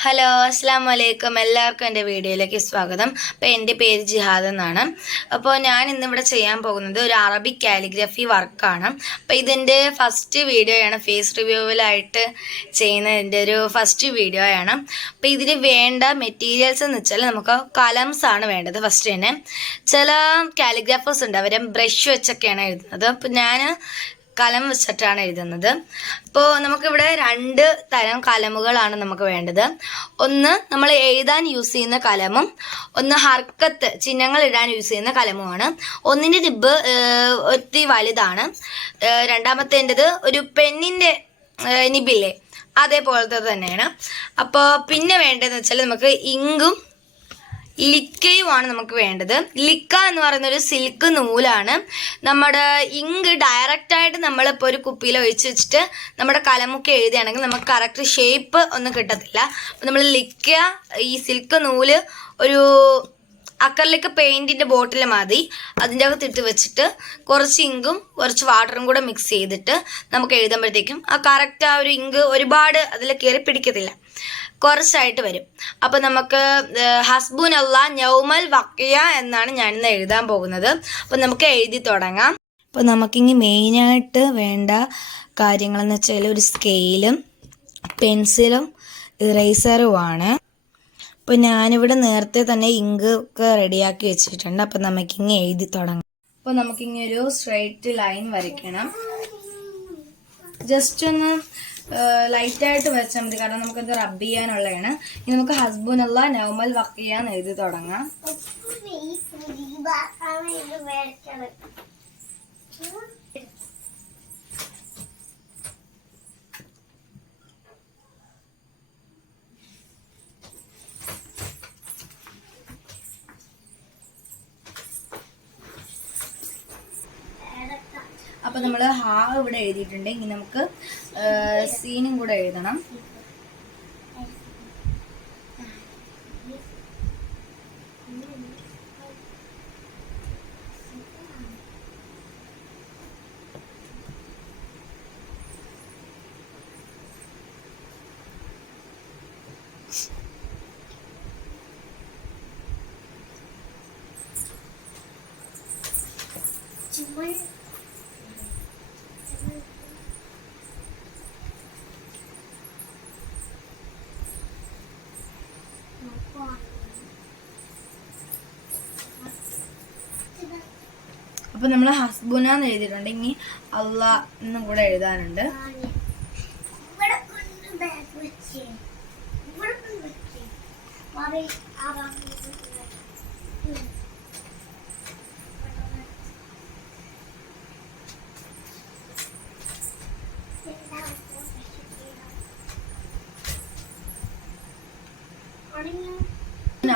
Hello, അസ്സാം വലൈക്കും. എല്ലാവർക്കും എൻ്റെ വീഡിയോയിലേക്ക് സ്വാഗതം. അപ്പോൾ എൻ്റെ പേര് ജിഹാദ് എന്നാണ്. അപ്പോൾ ഞാൻ ഇന്നിവിടെ ചെയ്യാൻ പോകുന്നത് ഒരു അറബിക് കാലിഗ്രഫി വർക്കാണ്. അപ്പോൾ ഇതിൻ്റെ ഫസ്റ്റ് വീഡിയോയാണ്, ഫേസ് റിവ്യൂവിലായിട്ട് ചെയ്യുന്നതിൻ്റെ ഒരു ഫസ്റ്റ് വീഡിയോയാണ്. അപ്പോൾ ഇതിന് വേണ്ട മെറ്റീരിയൽസ് എന്ന് വെച്ചാൽ നമുക്ക് കലംസ് ആണ് വേണ്ടത്. ഫസ്റ്റ് തന്നെ ചില കാലിഗ്രാഫേഴ്സ് ഉണ്ട്, അവർ ബ്രഷ് വെച്ചൊക്കെയാണ് എഴുതുന്നത്. അപ്പോൾ ഞാൻ കലം വെച്ചിട്ടാണ് എഴുതുന്നത്. അപ്പോൾ നമുക്കിവിടെ 2 തരം കലമുകളാണ് നമുക്ക് വേണ്ടത്. ഒന്ന് നമ്മൾ എഴുതാൻ യൂസ് ചെയ്യുന്ന കലമും ഒന്ന് ഹർക്കത്ത് ചിഹ്നങ്ങൾ ഇടാൻ യൂസ് ചെയ്യുന്ന കലമുമാണ്. ഒന്നിൻ്റെ നിബ് ഒത്തിരി വലുതാണ്, രണ്ടാമത്തേൻ്റെത് ഒരു പെണ്ണിൻ്റെ നിബില്ലേ അതേപോലത്തെ തന്നെയാണ്. അപ്പോൾ പിന്നെ വേണ്ടതെന്ന് വെച്ചാൽ നമുക്ക് ഇങ്കും ലിക്കയുമാണ് നമുക്ക് വേണ്ടത്. ലിക്ക എന്ന് പറയുന്ന ഒരു സിൽക്ക് നൂലാണ്. നമ്മുടെ ഇങ്ക് ഡയറക്റ്റായിട്ട് നമ്മളിപ്പോൾ ഒരു കുപ്പിയിൽ ഒഴിച്ച് വെച്ചിട്ട് നമ്മുടെ കലമൊക്കെ എഴുതുകയാണെങ്കിൽ നമുക്ക് കറക്റ്റ് ഷേപ്പ് ഒന്നും കിട്ടത്തില്ല. അപ്പോൾ നമ്മൾ ലിക്ക ഈ സിൽക്ക് നൂല് ഒരു അക്കറിലേക്ക് പെയിൻറ്റിൻ്റെ ബോട്ടിൽ മതി, അതിൻ്റെ അകത്ത് ഇട്ട് വെച്ചിട്ട് കുറച്ച് ഇങ്കും കുറച്ച് വാട്ടറും കൂടെ മിക്സ് ചെയ്തിട്ട് നമുക്ക് എഴുതുമ്പോഴത്തേക്കും ആ കറക്റ്റ് ആ ഒരു ഇങ്ക് ഒരുപാട് അതിൽ കയറി പിടിക്കത്തില്ല, കുറച്ചായിട്ട് വരും. അപ്പോൾ നമുക്ക് ഹസ്ബുനല്ലാ നൗമൽ വഖിയ എന്നാണ് ഞാനിന്ന് എഴുതാൻ പോകുന്നത്. അപ്പോൾ നമുക്ക് എഴുതി തുടങ്ങാം. അപ്പോൾ നമുക്കിനി മെയിനായിട്ട് വേണ്ട കാര്യങ്ങളെന്ന് വെച്ചാൽ ഒരു സ്കെയിലും പെൻസിലും ഇറേസറുമാണ്. അപ്പോൾ ഞാനിവിടെ നേരത്തെ തന്നെ ഇങ്ക് ഒക്കെ റെഡിയാക്കി വെച്ചിട്ടുണ്ട്. അപ്പോൾ നമുക്കിങ്ങനെ എഴുതി തുടങ്ങാം. അപ്പോൾ നമുക്കിങ്ങനെ ഒരു സ്ട്രെയിറ്റ് ലൈൻ വരയ്ക്കണം. ജസ്റ്റ് ഒന്ന് ലൈറ്റായിട്ട് വരച്ചാൽ മതി, കാരണം നമുക്കത് റബ്ബ് ചെയ്യാനുള്ളതാണ്. ഇനി നമുക്ക് ഹസ്ബുനല്ലാ നൗമൽ വഖിയ എന്ന് എഴുതി തുടങ്ങാം. അപ്പോൾ നമ്മൾ ഹാ ഇവിടെ എഴുതിയിട്ടുണ്ട്. ഇനി നമുക്ക് സീനും കൂടെ എഴുതണം. അപ്പൊ നമ്മൾ ഹസ്ബുന എന്ന് എഴുതിയിട്ടുണ്ട്. ഇനി അള്ളാ എന്നും കൂടെ എഴുതാനുണ്ട്.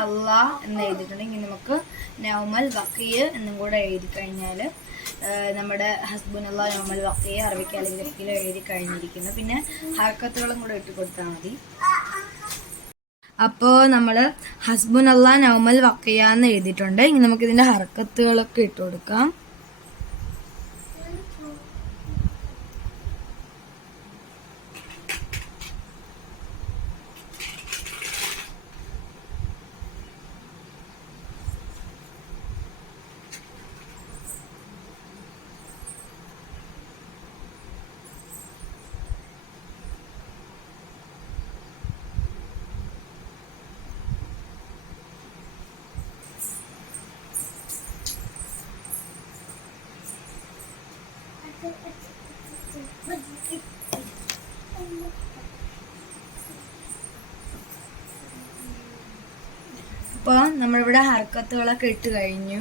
അള്ളാ എന്ന് എഴുതിയിട്ടുണ്ടെങ്കിൽ നമുക്ക് നൗമൽ വഖിയ എന്നും കൂടെ എഴുതി കഴിഞ്ഞാൽ നമ്മുടെ ഹസ്ബുനല്ലാ നൗമൽ വഖിയ അറബിക് കാലിഗ്രഫിയിൽ എഴുതി കഴിഞ്ഞിരിക്കുന്നു. പിന്നെ ഹർക്കത്തുകളും കൂടെ ഇട്ട് കൊടുത്താൽ മതി. അപ്പോൾ നമ്മൾ ഹസ്ബുനല്ലാ നൗമൽ വഖിയ എന്ന് എഴുതിയിട്ടുണ്ട്. ഇനി നമുക്കിതിൻ്റെ ഹർക്കത്തുകളൊക്കെ ഇട്ട് കൊടുക്കാം. അപ്പോൾ നമ്മളിവിടെ ഹർക്കത്തുകളൊക്കെ ഇട്ട് കഴിഞ്ഞു.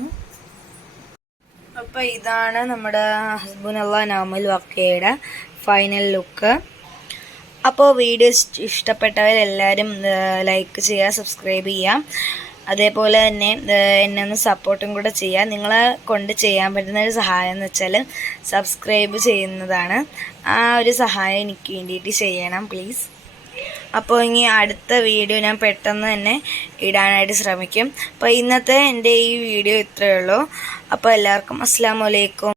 അപ്പോൾ ഇതാണ് നമ്മുടെ ഹസ്ബുനല്ലാ നൗമൽ വഖിയയുടെ ഫൈനൽ ലുക്ക്. അപ്പോൾ വീഡിയോ ഇഷ്ടപ്പെട്ടവരെല്ലാവരും ലൈക്ക് ചെയ്യുക, സബ്സ്ക്രൈബ് ചെയ്യുക. അതേപോലെ തന്നെ എന്നെ ഒന്ന് സപ്പോർട്ടും കൂടെ ചെയ്യുക. നിങ്ങളെ കൊണ്ട് ചെയ്യാൻ പറ്റുന്ന ഒരു സഹായം എന്ന് വെച്ചാൽ സബ്സ്ക്രൈബ് ചെയ്യുന്നതാണ്. ആ ഒരു സഹായം എനിക്ക് വേണ്ടിയിട്ട് ചെയ്യണം പ്ലീസ്. അപ്പോൾ ഇനി അടുത്ത വീഡിയോ ഞാൻ പെട്ടെന്ന് തന്നെ ഇടാനായിട്ട് ശ്രമിക്കും. അപ്പോൾ ഇന്നത്തെ എൻ്റെ ഈ വീഡിയോ ഇത്രയേ ഉള്ളൂ. അപ്പോൾ എല്ലാവർക്കും അസ്സലാമു അലൈക്കും.